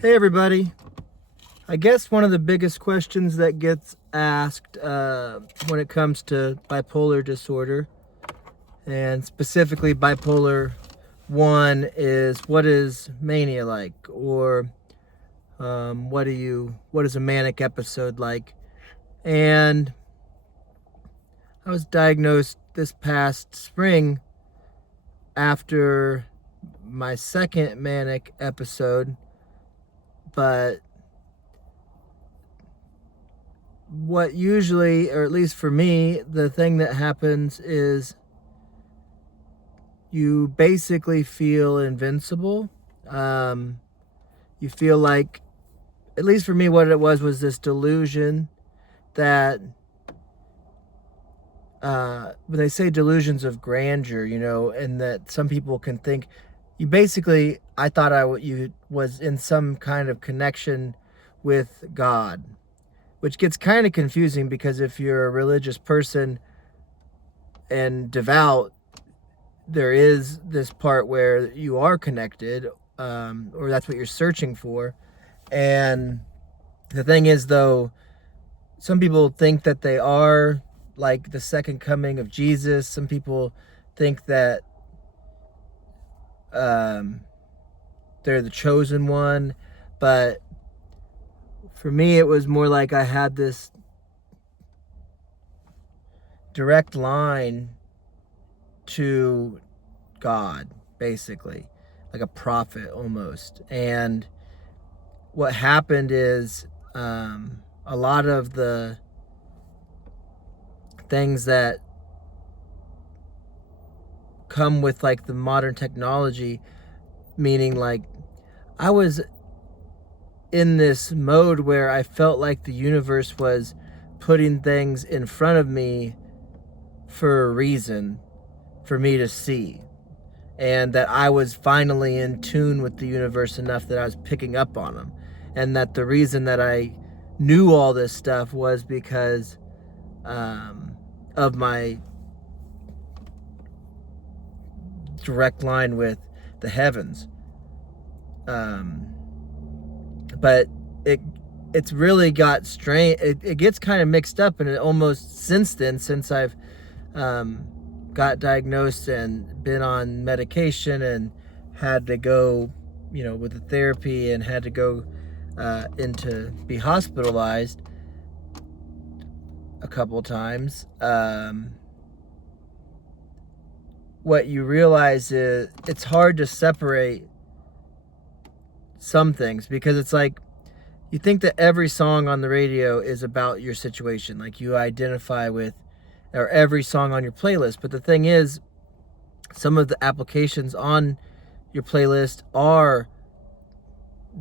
Hey everybody. I guess one of the biggest questions that gets asked when it comes to bipolar disorder, and specifically bipolar 1, is what is mania like? Or what is a manic episode like? And I was diagnosed this past spring after my second manic episode, but what usually, or at least for me, the thing that happens is you basically feel invincible. Um, you feel like, at least for me, what it was this delusion that, when they say delusions of grandeur, and that some people can think, you basically, I thought you was in some kind of connection with God, which gets kind of confusing because if you're a religious person and devout, there is this part where you are connected, or that's what you're searching for. And the thing is, though, some people think that they are like the second coming of Jesus. Some people think that um, they're the chosen one. But for me, it was more like I had this direct line to God, basically, like a prophet almost. And what happened is, a lot of the things that come with like the modern technology, meaning like I was in this mode where I felt like the universe was putting things in front of me for a reason for me to see, and that I was finally in tune with the universe enough that I was picking up on them, and that the reason that I knew all this stuff was because of my direct line with the heavens. But it's really got strange. It gets kind of mixed up, and it almost since I've got diagnosed and been on medication and had to go, with the therapy, and had to go into be hospitalized a couple times. What you realize is it's hard to separate some things, because it's like you think that every song on the radio is about your situation, like you identify with, or every song on your playlist. But the thing is, some of the applications on your playlist are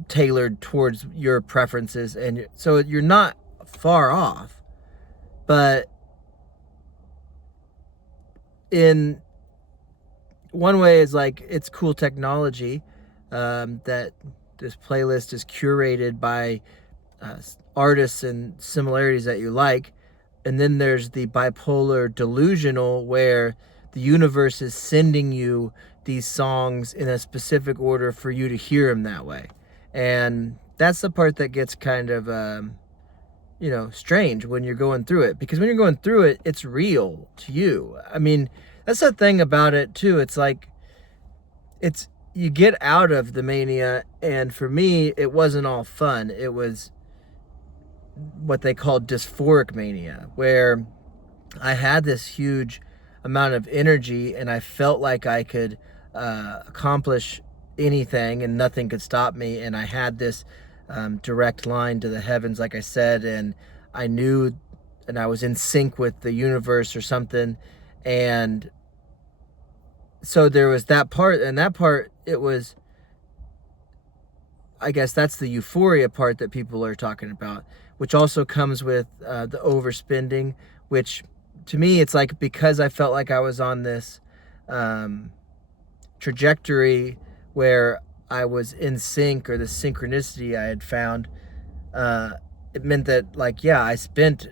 tailored towards your preferences, and so you're not far off. But in one way, is like it's cool technology, that this playlist is curated by artists and similarities that you like. And then there's the bipolar delusional, where the universe is sending you these songs in a specific order for you to hear them that way. And that's the part that gets kind of strange when you're going through it, because when you're going through it, it's real to you. I mean, that's the thing about it too. It's like you get out of the mania, and for me, it wasn't all fun. It was what they call dysphoric mania, where I had this huge amount of energy and I felt like I could accomplish anything and nothing could stop me. And I had this direct line to the heavens, like I said, and I knew, and I was in sync with the universe or something. And so there was that part, and that part, it was, I guess that's the euphoria part that people are talking about, which also comes with the overspending, which to me, it's like, because I felt like I was on this trajectory where I was in sync, or the synchronicity I had found, it meant that, like, yeah, I spent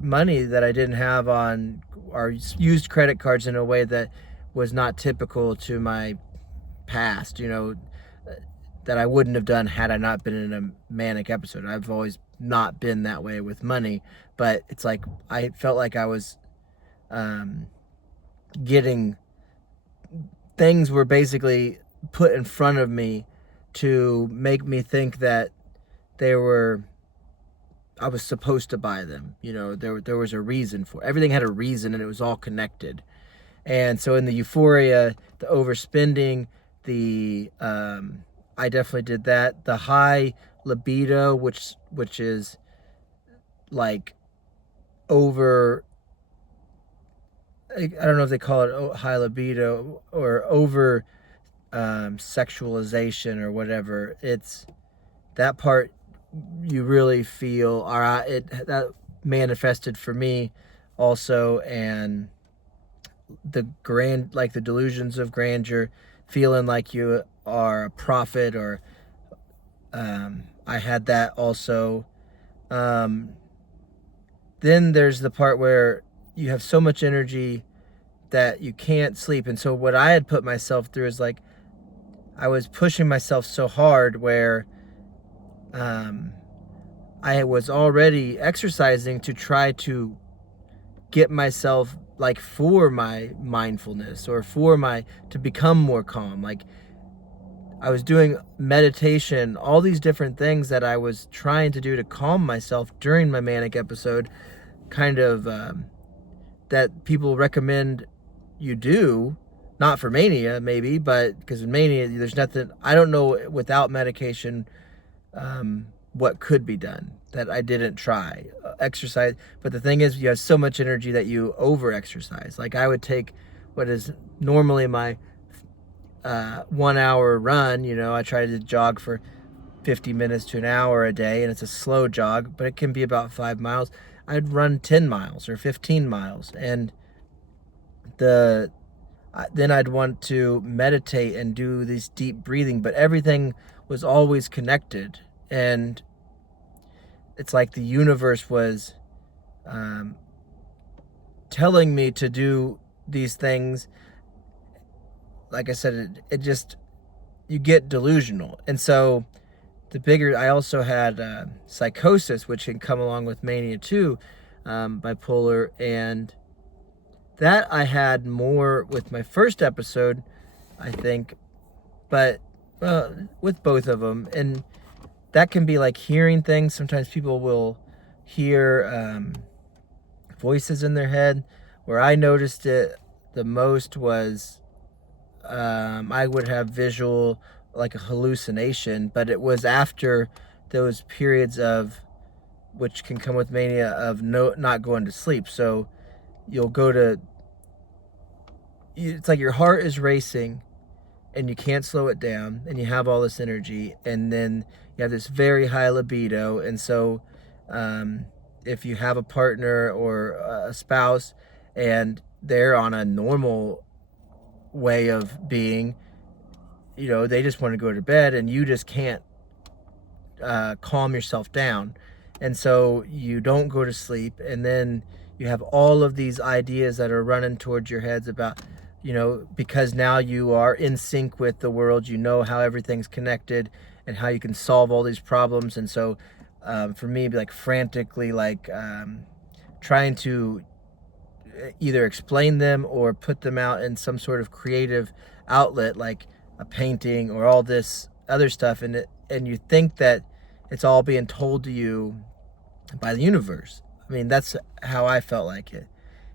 money that I didn't have on, or used credit cards in a way that was not typical to my past, that I wouldn't have done had I not been in a manic episode. I've always not been that way with money, but it's like I felt like I was getting things were basically put in front of me to make me think that they were I was supposed to buy them. There was a reason for everything had a reason, and it was all connected. And so in the euphoria, the overspending, the I definitely did that. The high libido, which is like over. I don't know if they call it high libido or over sexualization or whatever. It's that part you really feel. All right, that manifested for me also, and the delusions of grandeur, feeling like you are a prophet, or I had that also. Then there's the part where you have so much energy that you can't sleep. And so what I had put myself through is like I was pushing myself so hard where I was already exercising to try to get myself like for my mindfulness or to become more calm. Like I was doing meditation, all these different things that I was trying to do to calm myself during my manic episode, kind of that people recommend you do, not for mania maybe, but because in mania there's nothing, I don't know without medication what could be done that I didn't try. Exercise, but the thing is you have so much energy that you over exercise. Like I would take what is normally my 1 hour run, I try to jog for 50 minutes to an hour a day, and it's a slow jog, but it can be about 5 miles. I'd run 10 miles or 15 miles, and then I'd want to meditate and do this deep breathing, but everything was always connected. And it's like the universe was telling me to do these things. Like I said, it just, you get delusional. And so I also had psychosis, which can come along with mania too, bipolar, and that I had more with my first episode, I think, but with both of them. And that can be like hearing things. Sometimes people will hear voices in their head. Where I noticed it the most was I would have visual, like a hallucination, but it was after those periods of, which can come with mania, of not going to sleep. So you'll it's like your heart is racing and you can't slow it down, and you have all this energy, and then you have this very high libido. And so if you have a partner or a spouse and they're on a normal way of being, they just want to go to bed, and you just can't calm yourself down, and so you don't go to sleep, and then you have all of these ideas that are running towards your heads about, because now you are in sync with the world, how everything's connected and how you can solve all these problems. And so for me, like frantically, like trying to either explain them or put them out in some sort of creative outlet, like a painting or all this other stuff, and you think that it's all being told to you by the universe. I mean, that's how I felt like it.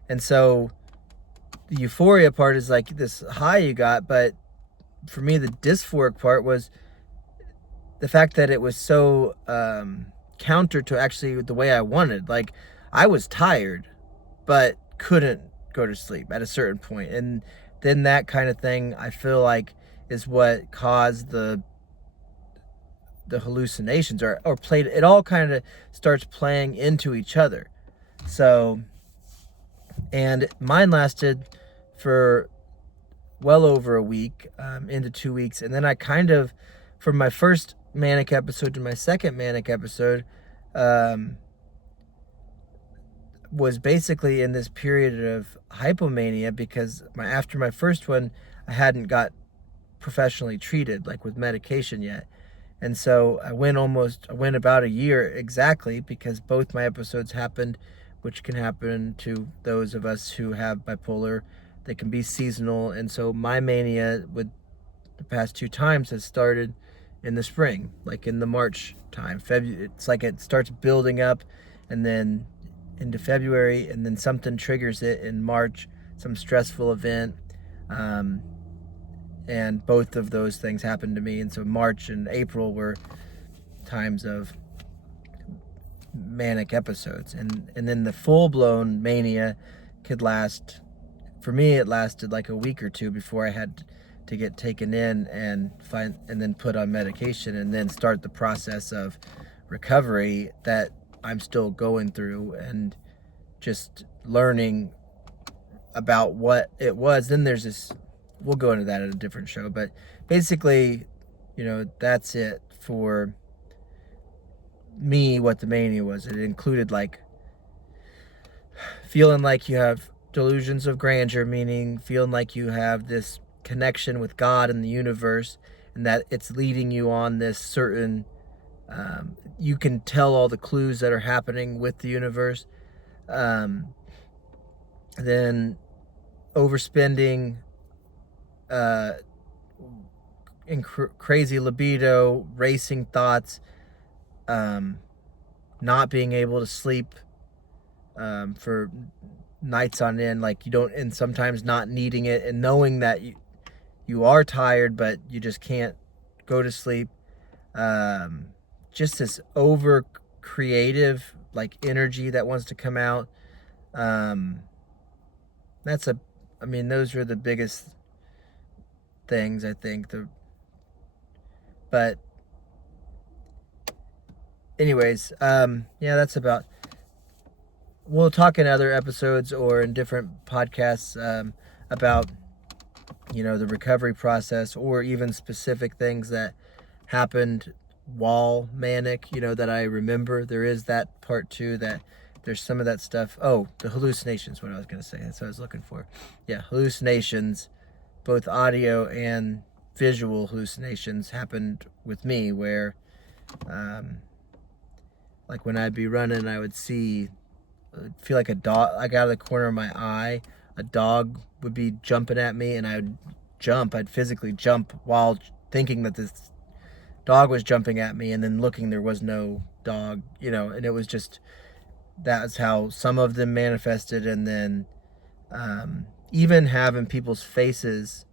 And so the euphoria part is like this high you got, but for me the dysphoric part was the fact that it was so counter to actually the way I wanted. Like I was tired but couldn't go to sleep at a certain point, and then that kind of thing I feel like is what caused the hallucinations, or played, it all kind of starts playing into each other. So, and mine lasted for well over a week, into 2 weeks, and then I kind of, from my first manic episode to my second manic episode, was basically in this period of hypomania, because after my first one I hadn't got professionally treated, like with medication yet. And so I went about a year exactly, because both my episodes happened, which can happen to those of us who have bipolar. They can be seasonal. And so my mania with the past 2 times has started in the spring, like in the March time. It's like it starts building up and then into February, and then something triggers it in March, some stressful event. Um, and both of those things happened to me. And so March and April were times of manic episodes, and then the full-blown mania could last, for me it lasted like a week or two before I had to get taken in and then put on medication, and then start the process of recovery that I'm still going through, and just learning about what it was. Then there's this, we'll go into that at a different show, but basically, that's it for me, what the mania was. It included like feeling like you have delusions of grandeur, meaning feeling like you have this connection with God and the universe, and that it's leading you on this certain, you can tell all the clues that are happening with the universe. Then overspending, crazy libido, racing thoughts, not being able to sleep for nights on end, like you don't, and sometimes not needing it, and knowing that you are tired, but you just can't go to sleep. Just this over creative, like, energy that wants to come out. Those are the biggest things, I think. But anyways, that's about, we'll talk in other episodes or in different podcasts about, the recovery process, or even specific things that happened while manic, that I remember. There is that part too, that there's some of that stuff. Oh, the hallucinations, what I was going to say. That's what I was looking for. Yeah, hallucinations, both audio and visual hallucinations, happened with me, where like when I'd be running, I would feel like a dog, like out of the corner of my eye, a dog would be jumping at me, and I'd physically jump while thinking that this dog was jumping at me, and then looking, there was no dog, and it was just, that's how some of them manifested. And then even having people's faces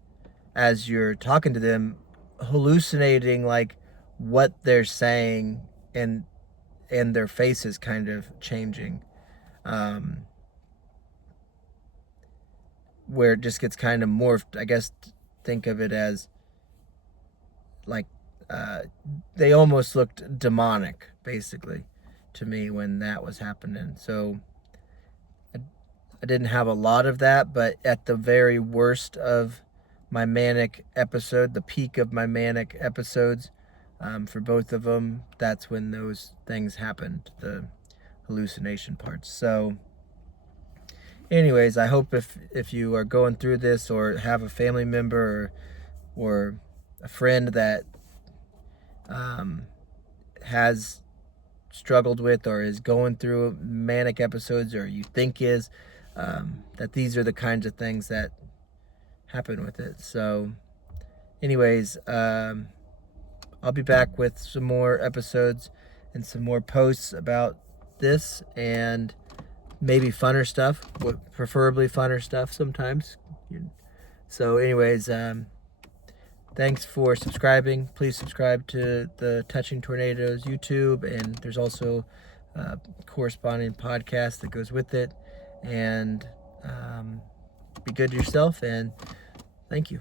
as you're talking to them, hallucinating like what they're saying, and their faces kind of changing, where it just gets kind of morphed. I guess think of it as like they almost looked demonic, basically, to me when that was happening. So I didn't have a lot of that, but at the very worst of my manic episode, the peak of my manic episodes, for both of them, that's when those things happened, the hallucination parts. So anyways, I hope if you are going through this, or have a family member or a friend that has struggled with or is going through manic episodes, or you think is, that these are the kinds of things that happen with it. So anyways, I'll be back with some more episodes and some more posts about this, and maybe funner stuff, preferably funner stuff sometimes. So anyways, thanks for subscribing. Please subscribe to the Touching Tornadoes YouTube, and there's also a corresponding podcast that goes with it. And be good to yourself, and thank you.